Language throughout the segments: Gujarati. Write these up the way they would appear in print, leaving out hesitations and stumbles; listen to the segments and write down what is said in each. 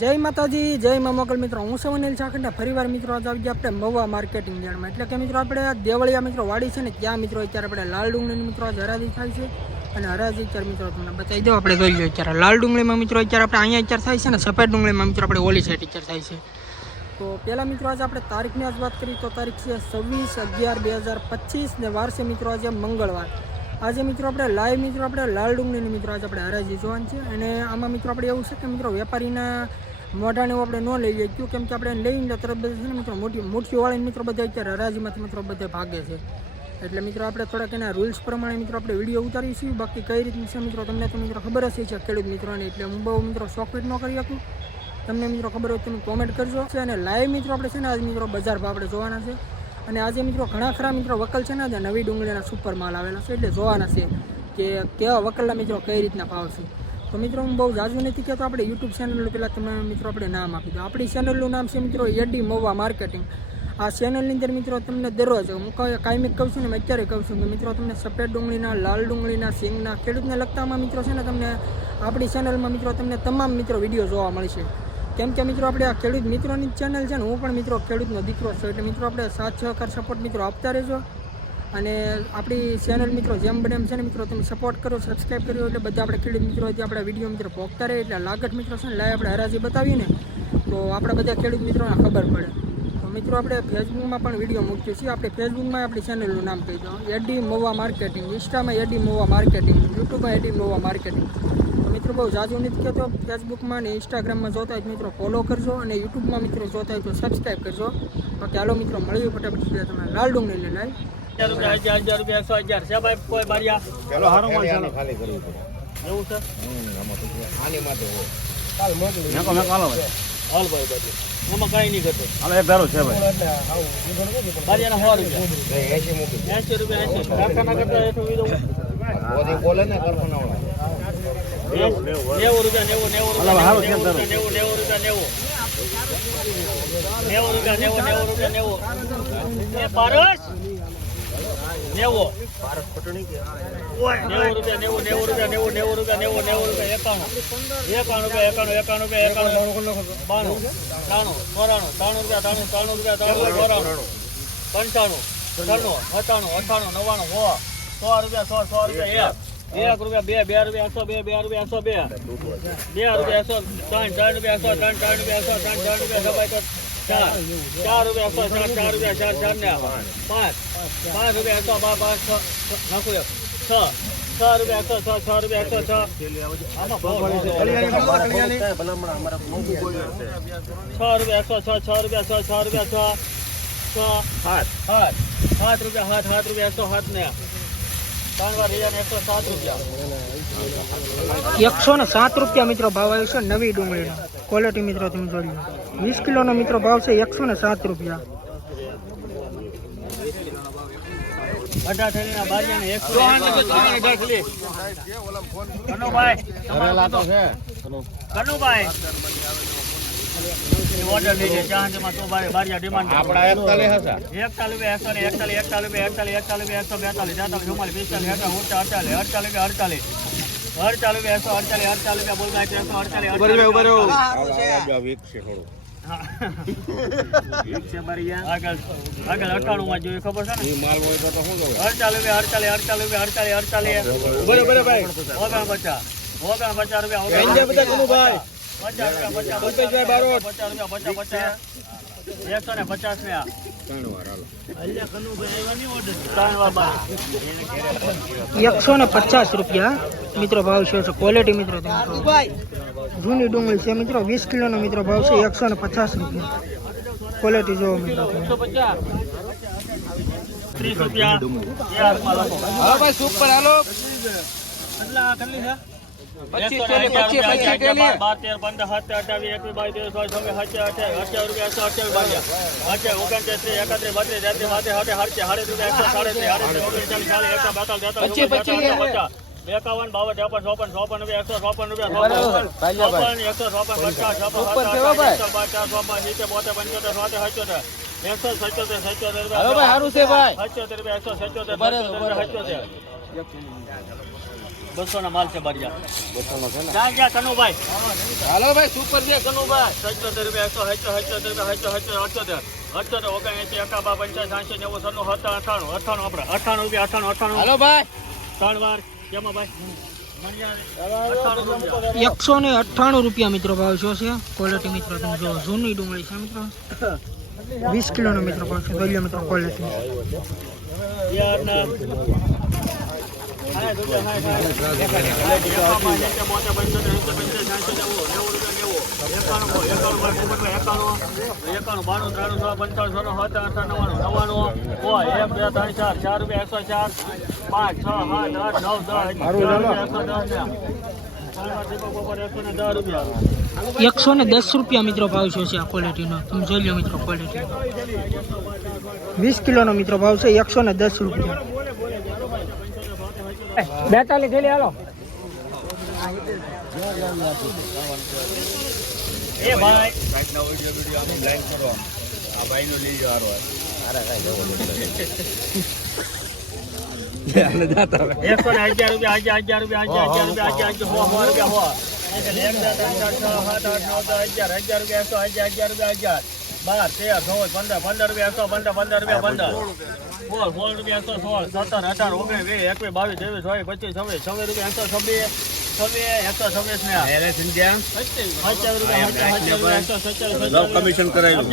જય માતાજી, જય મા મોગલ મિત્રો. હું છું અનિલ ચાકંડા. ફરીવાર મિત્રો આજે આવી ગયા આપણે મહુવા માર્કેટિંગ યાર્ડમાં. એટલે કે મિત્રો આપણે દેવળિયા મિત્રો વાડી છે ને ત્યાં મિત્રો અત્યારે આપણે લાલ ડુંગળીની મિત્રો આજે હરાજી થાય છે. અને હરાજી અત્યારે મિત્રો તમને બતાવી દો. આપણે જોઈ લો અત્યારે લાલ ડુંગળીમાં મિત્રો અત્યારે આપણે અહીંયા અત્યારે થાય છે ને સફેદ ડુંગળીમાં મિત્રો આપણે ઓલી સાઈડ અત્યારે થાય છે. તો પહેલાં મિત્રો આજે આપણે તારીખની આજ વાત કરીએ તો તારીખ છે 26/11/2025 ને વાર છે મિત્રો આજે મંગળવાર. આજે મિત્રો આપણે લાઈવ મિત્રો આપણે લાલ ડુંગળીની મિત્રો આજે આપણે હરાજી જોવાની છે. અને આમાં મિત્રો આપણે એવું છે કે મિત્રો વેપારીના મોઢાને આપણે ન લઈ જઈએ કેમ કે આપણે લઈને તરત બધા છે ને મિત્રો મોટી વાળીને મિત્રો બધા અત્યારે હરાજીમાંથી મિત્રો બધા ભાગે છે. એટલે મિત્રો આપણે થોડાક એના રૂલ્સ પ્રમાણે મિત્રો આપણે વિડીયો ઉતારીશું. બાકી કઈ રીતનું છે મિત્રો તમને તો મિત્રો ખબર હશે છે ખેડૂત મિત્રોને, એટલે હું બહુ મિત્રો શોખીટ ન કરી શકું. તમને મિત્રો ખબર હોય તમે કોમેન્ટ કરજો. અને લાઈવ મિત્રો આપણે છે ને આજ મિત્રો બજાર ભાવ આપણે જોવાના છે. અને આજે મિત્રો ઘણા ખરા મિત્રો વકલ છે ને આજે નવી ડુંગળીના સુપર માલ આવેલા છે, એટલે જોવાના છે કે કેવા વકલના મિત્રો કઈ રીતના ભાવ છે. તો મિત્રો હું બહુ જાજુ નથી કહેતો, આપણે યુટ્યુબ ચેનલનું પહેલાં તમે મિત્રો આપણે નામ આપી દો. આપણી ચેનલનું નામ છે મિત્રો એડી મહુવા માર્કેટિંગ. આ ચેનલની અંદર મિત્રો તમને દરરોજ હું કાયમિક કહું છું ને અત્યારે કહું છું કે મિત્રો તમને સફેદ ડુંગળીના, લાલ ડુંગળીના, સિંગના, ખેડૂતને લગતામાં મિત્રો છે ને તમને આપણી ચેનલમાં મિત્રો તમને તમામ મિત્રો વિડીયો જોવા મળશે. કેમ કે મિત્રો આપણે આ ખેડૂત મિત્રોની ચેનલ છે ને, હું પણ મિત્રો ખેડૂતનો દીકરો છું, એટલે મિત્રો આપણે સાથ સહકાર સપોર્ટ મિત્રો આપતા રહેજો. અને આપણી ચેનલ મિત્રો જેમ બને એમ છે ને મિત્રો તમે સપોર્ટ કરો, સબસ્ક્રાઈબ કર્યો એટલે બધા આપણે ખેડૂત મિત્રો આપણા વિડીયો મિત્રો પહોંચતા રહે. એટલે લાગત મિત્રો છે ને લાય આપણે હરાજી બતાવીએ ને તો આપણા બધા ખેડૂત મિત્રોને ખબર પડે. તો મિત્રો આપણે ફેસબુકમાં પણ વિડીયો મૂકીએ છીએ. આપણે ફેસબુકમાં આપણી ચેનલનું નામ કહી દો એડી મહુવા માર્કેટિંગ, ઇન્સ્ટામાં એડી મહુવા માર્કેટિંગ, યુટ્યુબમાં એડી મહુવા માર્કેટિંગ. મિત્રો બહુ જાજુ નથી કહેતો, ફેસબુકમાં અને ઇન્સ્ટાગ્રામમાં જોતા હોય મિત્રો ફોલો કરજો અને યુટ્યુબમાં મિત્રો જોતા હોય તો સબસ્ક્રાઈબ કરજો. બાકી હાલો મિત્રો મળ્યું ફટાફટ તમે લાલ ડુંગળી લઈ લાવી એમાં કઈ નહીં કરતો. હાલો એક ધારો છે ભાઈ. બારિયાના 100 રૂપિયા 80 રૂપિયા બોલે ને કરતો ના હોય. 90 રૂપિયા 90 એ પારસ 90 પારસ પટણી કે 90 રૂપિયા 91 ₹107 મિત્રો ભાવ આવ્યો છે નવી ડુંગળીનો. ક્વોલિટી મિત્રો તમે જોઈ લો. 20 કિલોનો મિત્રો ભાવ છે ₹107. ઓર્ડર લઈ જાય જ્યાં જેમાં તો બારિયા ડિમાન્ડ આપણા 41 આગળ 98 માં જોયું ખબર છે ને માલ હોય તો શું જોવે 48 બરોબર ભાઈ 49 રૂપિયા 150 રૂપિયા મિત્રો ભાવ છે. ક્વોલિટી મિત્રો જૂની ડુંગળી છે મિત્રો. 20 કિલોનો મિત્રો ભાવ છે 150 રૂપિયા. ક્વોલિટી જોવો મિત્રો 30 રૂપિયા સુપર હાલો કેટલા કેટલી છે 25 51 52 53 54 177 200 ના માલ છે બારિયા 200 નો છે ને ક્યાં ગયા કનુભાઈ હાલો ભાઈ સુપર છે કનુભાઈ 77 રૂપિયા 177 રૂપિયા 78 79 85 98 હાલો ભાઈ 3 વાર કેમાં ભાઈ 198 રૂપિયા મિત્રો ભાવ છો છે ક્વોલિટી મિત્રો તમે જો જૂની ડુંગળી છે મિત્રો 20 કિલોનો મિત્રો ભાવ છે જોઈ લો મિત્રો ક્વોલિટી ₹110 મિત્રો ભાવ છે આ ક્વોલિટીનો તમે જોઈ લો મિત્રો ક્વોલિટી 20 કિલોનો મિત્રો ભાવ છે ₹110 42 થેલી હાલો એ ભાઈ રાઈટનો વિડિયો આમ બ્લાઇન્ડ કરો આ ભાઈનો લઈ જવાનો યાને જાતા હવે 111 રૂપિયા કમિશન કરાયું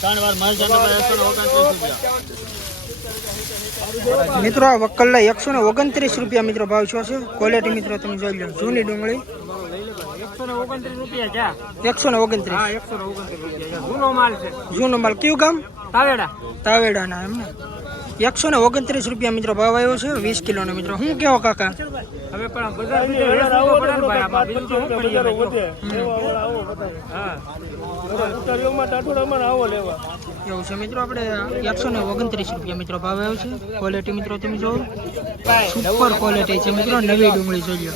3 વાર માલ મિત્રો આ વકલના 129 રૂપિયા મિત્રો ભાવ છો છે ક્વોલિટી મિત્રો તમે જોઈ લો જૂની ડુંગળી 129 રૂપિયા જા 129 હા 129 રૂપિયા જૂનો માલ છે જૂનો માલ કયું ગામ તાવેડાના એમને 129 રૂપિયા મિત્રો ભાવ આવ્યો છે 20 કિલોનો મિત્રો હું કેવો કાકા હવે પણ બજાર ભાઈ આમાં બીજું શું કરી હા ઉતારીઓમાં ટાટોડામાં આવો લેવા એવું છે મિત્રો આપણે 129 રૂપિયા મિત્રો ભાવ આવ્યો છે ક્વોલિટી મિત્રો તમે જો સુપર ક્વોલિટી છે મિત્રો નવી ડુંગળી જોઈ લો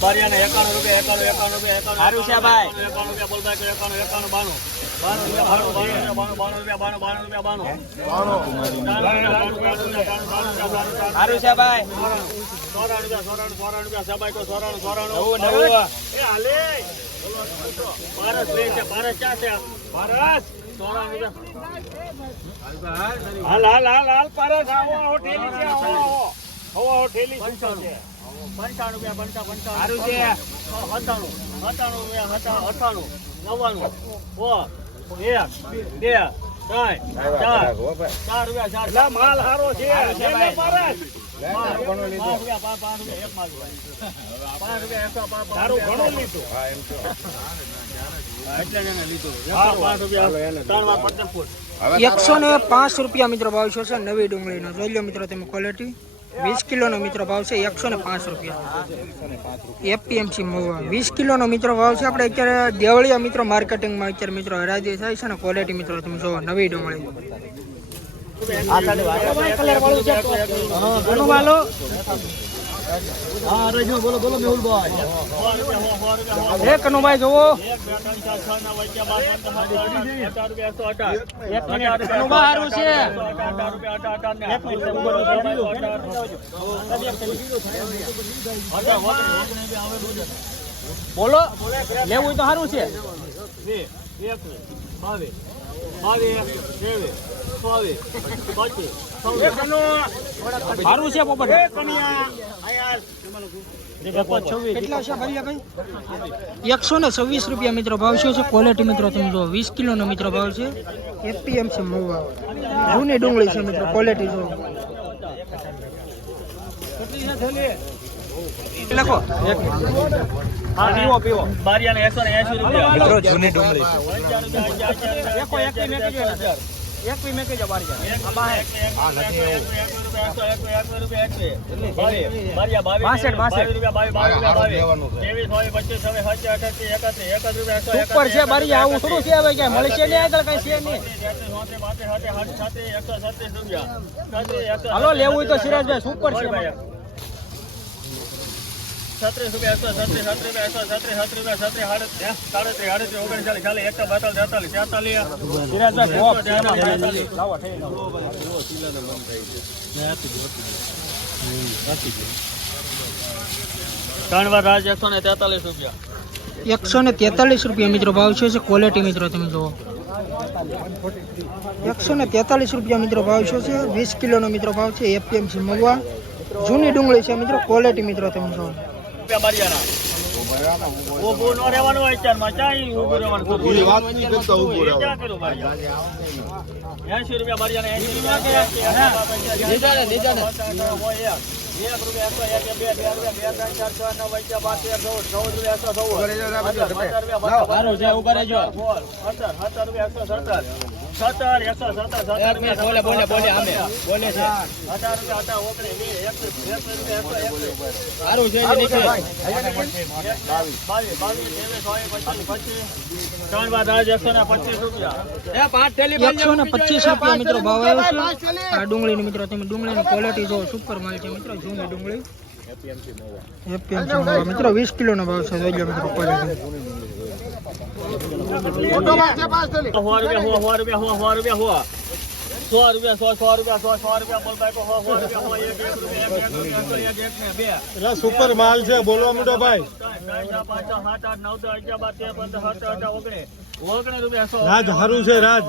બારિયાને 91 રૂપિયા સારું છે ભાઈ 91 રૂપિયા બોલ ભાઈ 91 છે ભાઈ 4 માલ હારો છે ₹105 મિત્રો ભાવ છે નવી ડુંગળીનો જોઈ લો મિત્રો તમે ક્વોલિટી 20 કિલોનો મિત્રો ભાવ છે 105 રૂપિયા એપીએમસી મહુવા 20 કિલોનો મિત્રો ભાવ છે આપણે અત્યારે દેવળિયા મિત્રો માર્કેટિંગમાં અત્યારે મિત્રો હરાજી થાય છે ને ક્વોલિટી મિત્રો તમે જોવો નવી ડુંગળી બોલો મેહુલભાઈ કનુભાઈ જોવો બોલો લેવું તો સારું છે સારું છે પોપટ કેટલા છે ભાઈ 126 રૂપિયા મિત્રો ભાવ છે ક્વોલિટી મિત્રો તમે જો 20 કિલોનો મિત્રો ભાવ છે એપીએમસી મહુવા જૂની ડુંગળી છે મિત્રો ક્વોલિટી જો લખો પીવો બારિયાને 180 રૂપિયા મિત્રો જૂની ડુંગળી એક પી મેકે જો બારિયા ઉપર છે બારિયા આવું થોડું છે ભાઈ કે મળશે ને આગળ કઈ છે નહીં હાલો લેવું હોય તો સિરાજભાઈ સુપર છે ભાઈ ₹36 ₹136 ₹137 ₹137 ₹37 39 40 ત્રણ વાર રાજ ₹143 ₹143 મિત્રો ભાવ છે ક્વોલિટી મિત્રો તમે જુઓ ₹143 મિત્રો ભાવ છે 20 કિલોનો મિત્રો ભાવ છે એપીએમસી મગવા જૂની ડુંગળી છે મિત્રો ક્વોલિટી મિત્રો તમે જુઓ ઊભું ન રહેવાનું હોય અત્યારમાં ચાઈ ઊભું રહેવાનું ₹80 ₹125 મિત્રો ભાવ આવ્યો છે આ ડુંગળીની મિત્રો તમે ડુંગળીની ક્વોલિટી જો સુપર માલ છે મિત્રો જૂની ડુંગળી એપીએમસી મગવા મિત્રો 20 કિલોનો ભાવ છે જોજો મિત્રો ક્વોલિટી સુપર માલ છે બોલવા માંડો ભાઈ રાજ હારું છે રાજ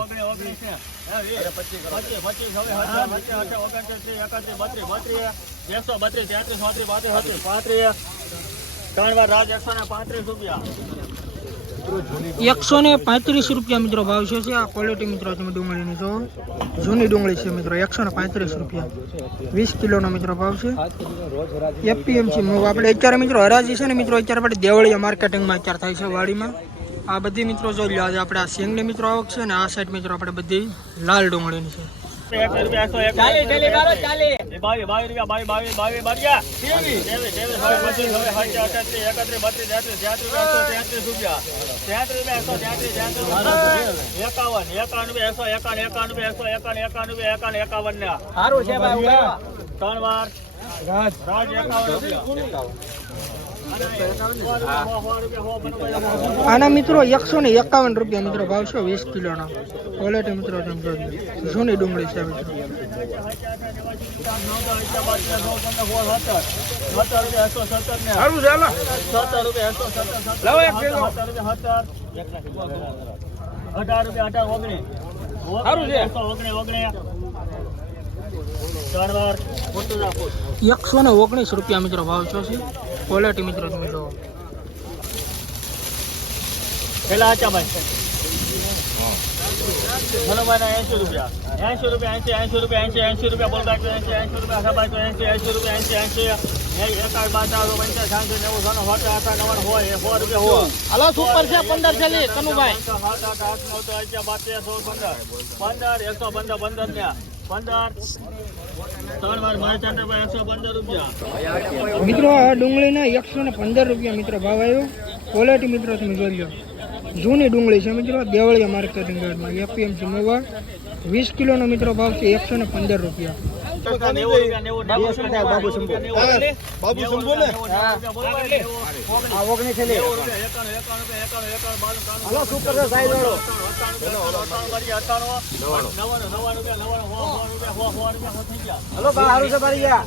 ત્રણ વાર રાજ ₹135 ₹135 મિત્રો ભાવ છે આ ક્વોલિટી મિત્રો તમે ડુંગળીની જો જૂની ડુંગળી છે મિત્રો ₹135 20 કિલોનો મિત્રો ભાવ છે એપીએમસી મગવા આપણે અત્યારે મિત્રો હરાજી છે ને મિત્રો અત્યારે આપણે દેવળિયા માર્કેટિંગમાં અત્યારે થાય છે વાડીમાં આ બધી મિત્રો જોઈ લો આજે આપણે આ સિંગની મિત્રો આવક છે ને આ સાઈડ મિત્રો આપણે બધી લાલ ડુંગળીની છે ત્રણ વાર રાજ આના મિત્રો ₹151 મિત્રો ભાવ છે 20 કિલોનો ક્વોલિટી મિત્રો તમે જોજો જૂની ડુંગળી છે મિત્રો ₹119 મિત્રો ભાવ છે ક્વોલિટી મિત્રો તમે જો પેલા આચા ભાઈ ધનભાઈ ₹80 બોલતા હાલો સુપર છે 15 ચાલી કનુભાઈ 15 મિત્રો આ ડુંગળીના ₹115 મિત્રો ભાવ આવ્યો ક્વોલિટી મિત્રો તમે જોઈ લો જૂની ડુંગળી છે મિત્રો દેવળિયા માર્કેટિંગ યાર્ડમાં એપીએમસી મગવા 20 કિલોનો મિત્રો ભાવ છે ₹115 બાબુ શંભુ ને હાલો સુપર છે સાઈડ વાળો હાલો બા હારું છે મારી ગયા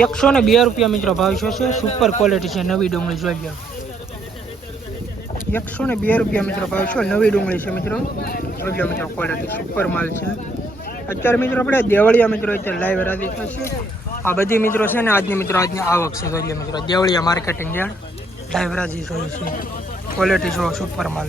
₹102 મિત્રો ભાવ છે સુપર ક્વોલિટી છે નવી ડુંગળી જોઈ લો ₹102 મિત્રો ભાવ છે નવી ડુંગળી છે મિત્રો જોઈ લો મિત્રો ક્વોલિટી સુપર માલ છે અત્યારે મિત્રો આપણે દેવળિયા મિત્રો અત્યારે લાઈવ રાજી થશે આ બધી મિત્રો છે ને આજની આવક છે જોઈ લો મિત્રો દેવળિયા માર્કેટિંગ યાર્ડ લાઈવ રાજી જોઈ છે ક્વોલિટી જો સુપર માલ